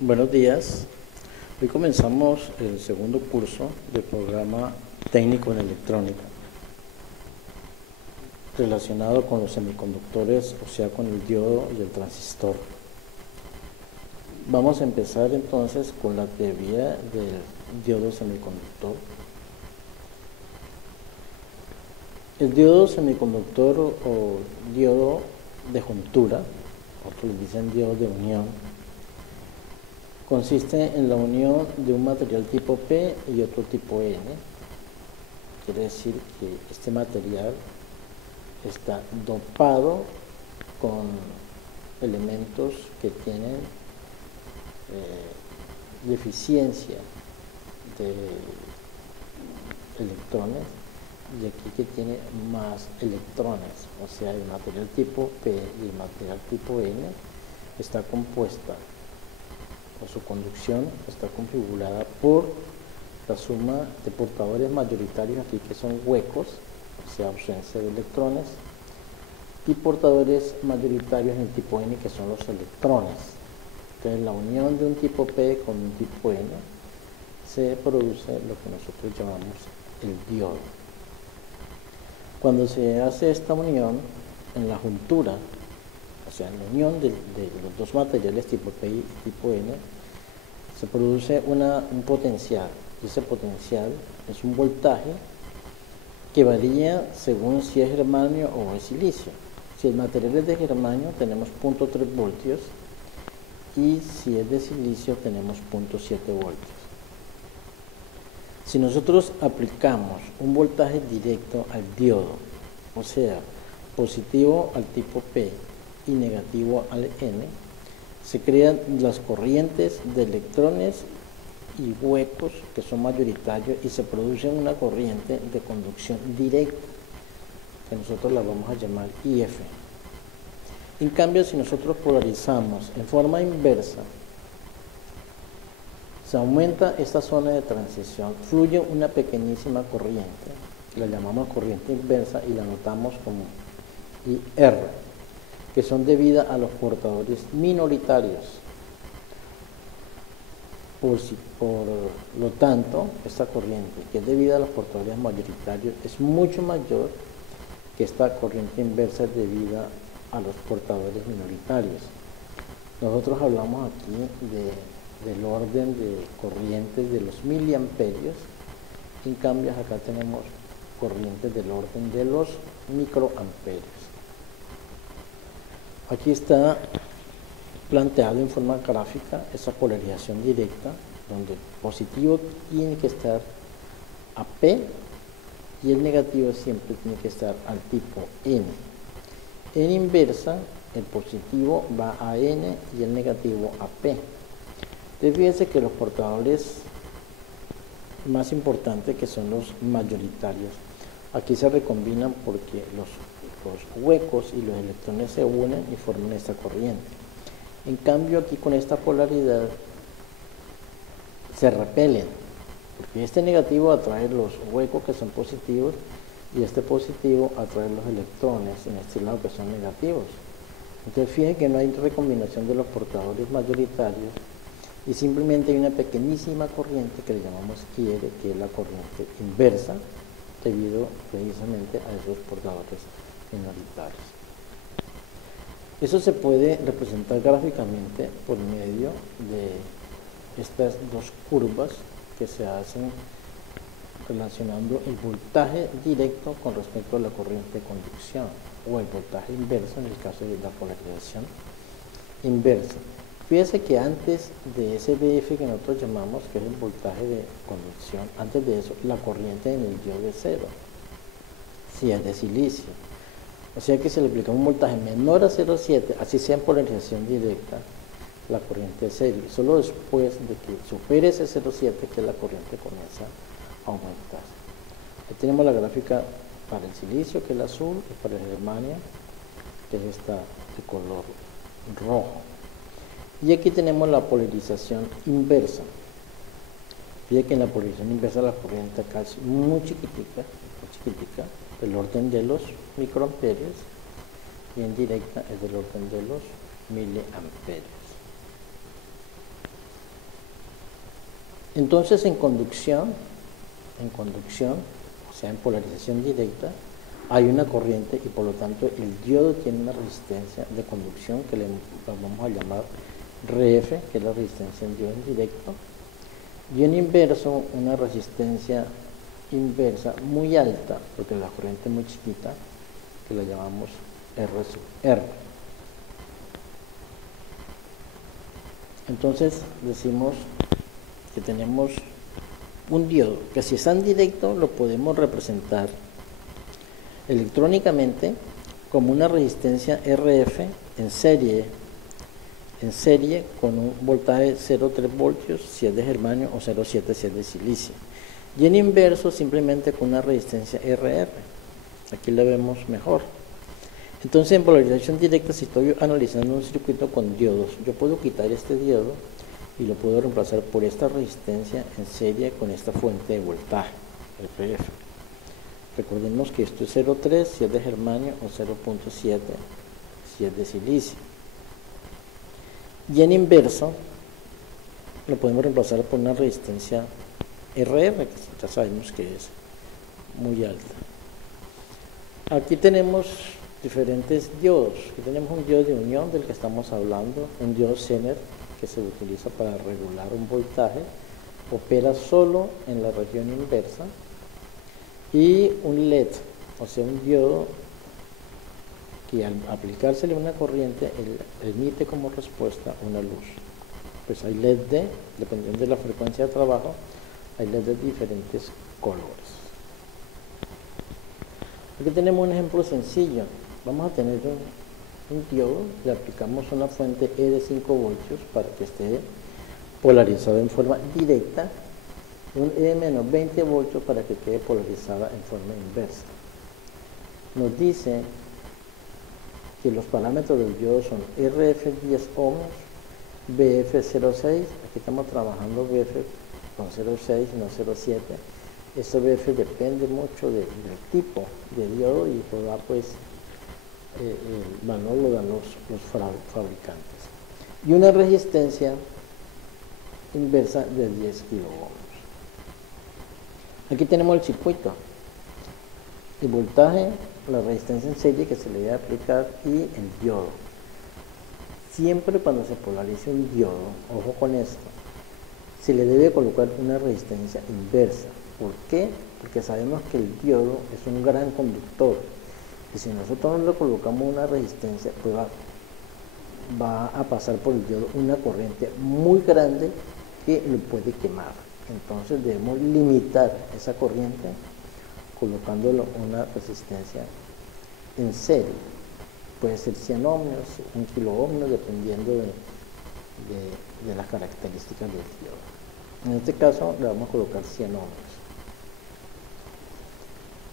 Buenos días. Hoy comenzamos el segundo curso del programa técnico en electrónica relacionado con los semiconductores, o sea, con el diodo y el transistor. Vamos a empezar entonces con la teoría del diodo semiconductor. El diodo semiconductor o diodo de juntura, otros le dicen diodo de unión, consiste en la unión de un material tipo P y otro tipo N. Quiere decir que este material está dopado con elementos que tienen deficiencia de electrones, y aquí que tiene más electrones, o sea, el material tipo P y el material tipo N está compuesta, o su conducción está configurada por la suma de portadores mayoritarios aquí que son huecos, o sea, ausencia de electrones, y portadores mayoritarios en el tipo N que son los electrones. Entonces la unión de un tipo P con un tipo N se produce lo que nosotros llamamos el diodo. Cuando se hace esta unión en la juntura, o sea, en la unión de los dos materiales tipo P y tipo N, se produce un potencial, y ese potencial es un voltaje que varía según si es germanio o es silicio. Si el material es de germanio tenemos 0.3 voltios y si es de silicio tenemos 0.7 voltios. Si nosotros aplicamos un voltaje directo al diodo, o sea, positivo al tipo P y negativo al N, se crean las corrientes de electrones y huecos que son mayoritarios y se produce una corriente de conducción directa que nosotros la vamos a llamar IF. En cambio, si nosotros polarizamos en forma inversa, se aumenta esta zona de transición, fluye una pequeñísima corriente, la llamamos corriente inversa y la notamos como IR, que son debidas a los portadores minoritarios. Por lo tanto, esta corriente, que es debida a los portadores mayoritarios, es mucho mayor que esta corriente inversa debida a los portadores minoritarios. Nosotros hablamos aquí del orden de corrientes de los miliamperios, en cambio acá tenemos corrientes del orden de los microamperios. Aquí está planteado en forma gráfica esa polarización directa, donde el positivo tiene que estar a P y el negativo siempre tiene que estar al tipo N. En inversa, el positivo va a N y el negativo a P. Entonces fíjense que los portadores más importantes, que son los mayoritarios, aquí se recombinan porque los huecos y los electrones se unen y forman esta corriente. En cambio, aquí con esta polaridad se repelen, porque este negativo atrae los huecos que son positivos y este positivo atrae los electrones en este lado que son negativos. Entonces fíjense que no hay recombinación de los portadores mayoritarios y simplemente hay una pequeñísima corriente que le llamamos IR, que es la corriente inversa, debido precisamente a esos portadores minoritarios. Eso se puede representar gráficamente por medio de estas dos curvas que se hacen relacionando el voltaje directo con respecto a la corriente de conducción, o el voltaje inverso en el caso de la polarización inversa. Fíjense que antes de ese VF que nosotros llamamos, que es el voltaje de conducción, antes de eso la corriente en el diodo es cero, si es de silicio. O sea que si le aplicamos un voltaje menor a 0,7, así sea en polarización directa, la corriente es cero. Y solo después de que supere ese 0,7 que la corriente comienza a aumentar. Aquí tenemos la gráfica para el silicio, que es el azul, y para el germanio, que es esta de color rojo. Y aquí tenemos la polarización inversa. Fíjense que en la polarización inversa la corriente acá es muy chiquitica, del orden de los microamperios, y en directa es del orden de los miliamperios. Entonces en conducción, o sea en polarización directa, hay una corriente y por lo tanto el diodo tiene una resistencia de conducción que le vamos a llamar Rf, que es la resistencia en diodo indirecto, y en inverso una resistencia inversa muy alta, porque la corriente es muy chiquita, que la llamamos R sub R. Entonces decimos que tenemos un diodo que si está en directo lo podemos representar electrónicamente como una resistencia RF en serie con un voltaje 0,3 voltios si es de germanio o 0,7 si es de silicio, y en inverso simplemente con una resistencia RR. Aquí la vemos mejor. Entonces en polarización directa, si estoy analizando un circuito con diodos, yo puedo quitar este diodo y lo puedo reemplazar por esta resistencia en serie con esta fuente de voltaje RF. Recordemos que esto es 0,3 si es de germanio o 0,7 si es de silicio. Y en inverso lo podemos reemplazar por una resistencia RR, que ya sabemos que es muy alta. Aquí tenemos diferentes diodos. Aquí tenemos un diodo de unión del que estamos hablando, un diodo Zener que se utiliza para regular un voltaje, opera solo en la región inversa, y un LED, o sea un diodo que al aplicársele una corriente emite como respuesta una luz. Pues hay LED dependiendo de la frecuencia de trabajo, hay LED de diferentes colores. Aquí tenemos un ejemplo sencillo. Vamos a tener un diodo, le aplicamos una fuente E de 5 voltios para que esté polarizado en forma directa, un E de menos 20 voltios para que quede polarizada en forma inversa. Nos dice que los parámetros del diodo son RF 10 ohms, BF 0,6, aquí estamos trabajando BF con 0,6, no 0,7. Este BF depende mucho del tipo de diodo y eso da pues el valor lo dan los fabricantes. Y una resistencia inversa de 10 kiloohms. Aquí tenemos el circuito, el voltaje, la resistencia en serie que se le debe aplicar y el diodo. Siempre cuando se polarice un diodo, ojo con esto, se le debe colocar una resistencia inversa. ¿Por qué? Porque sabemos que el diodo es un gran conductor y si nosotros no le colocamos una resistencia, pues va a pasar por el diodo una corriente muy grande que lo puede quemar. Entonces debemos limitar esa corriente colocándolo una resistencia en serie. Puede ser 100 ohmios, 1 kiloohmios, dependiendo de las características del diodo. En este caso le vamos a colocar 100 ohmios.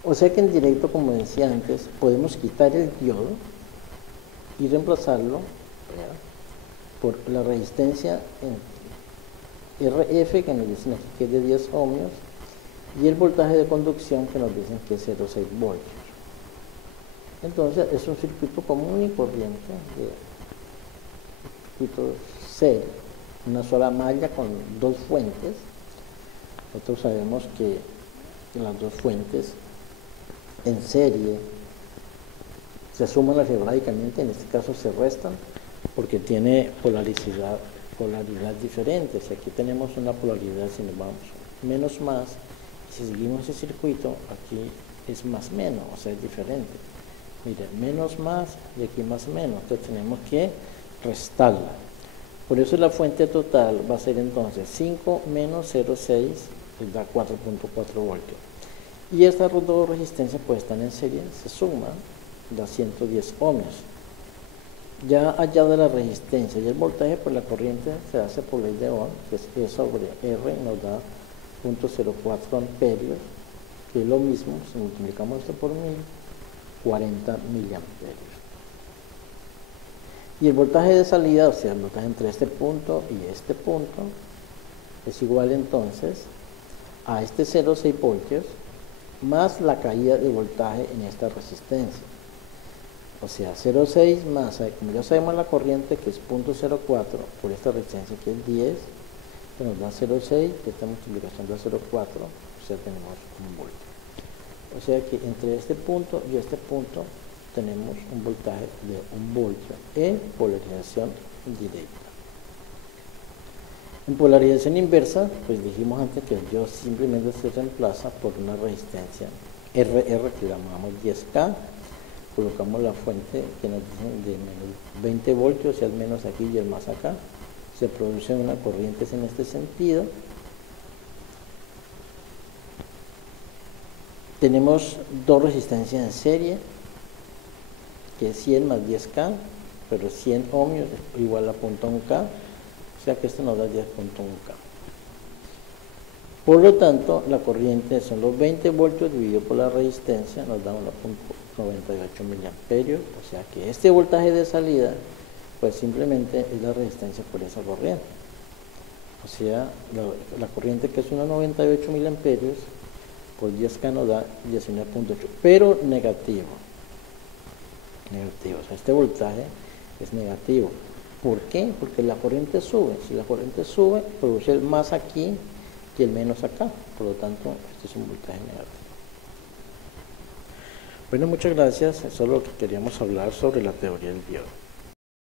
O sea que en directo, como decía antes, podemos quitar el diodo y reemplazarlo por la resistencia en RF, que nos dicen aquí que es de 10 ohmios, y el voltaje de conducción, que nos dicen que es 0,6 voltios. Entonces es un circuito común y corriente, circuito serie, una sola malla con dos fuentes. Nosotros sabemos que las dos fuentes en serie se suman algebraicamente, en este caso se restan porque tiene polaridad diferente. Si aquí tenemos una polaridad, si nos vamos menos más, si seguimos ese circuito, aquí es más menos, o sea es diferente. Mire, menos más y aquí más menos, entonces tenemos que restarla. Por eso la fuente total va a ser entonces 5 menos 0,6, que da 4,4 voltios. Y estas dos resistencias pues están en serie, se suman, da 110 ohmios. Ya allá de la resistencia y el voltaje, pues la corriente se hace por ley de Ohm, que es E sobre R, y nos da 0,04 amperios, que es lo mismo, si multiplicamos esto por 1000, 40 miliamperios. Y el voltaje de salida, o sea, el voltaje entre este punto y este punto, es igual entonces a este 0,6 voltios más la caída de voltaje en esta resistencia. O sea, 0,6 más, como ya sabemos la corriente que es 0,04 por esta resistencia que es 10, que nos da 0,6, que esta multiplicación da 0,4, o sea, tenemos 1 voltio. O sea que entre este punto y este punto tenemos un voltaje de 1 voltio en polarización directa. En polarización inversa, pues dijimos antes que el yo simplemente se reemplaza por una resistencia RR que llamamos 10K. Colocamos la fuente que nos dicen de menos 20 voltios, el menos aquí y el más acá. Se producen unas corrientes en este sentido. Tenemos dos resistencias en serie, que es 100 más 10K, pero 100 ohmios es igual a 0.1K, o sea que esto nos da 10.1K. Por lo tanto, la corriente son los 20 voltios dividido por la resistencia, nos da 1.98 miliamperios, o sea que este voltaje de salida, pues simplemente es la resistencia por esa corriente. O sea, la corriente que es 1.98 miliamperios, por 10K nos da 19.8, pero negativo. Negativo, o sea, este voltaje es negativo. ¿Por qué? Porque la corriente sube. Si la corriente sube, produce el más aquí y el menos acá. Por lo tanto, este es un voltaje negativo. Bueno, muchas gracias. Eso es lo que queríamos hablar sobre la teoría del diodo.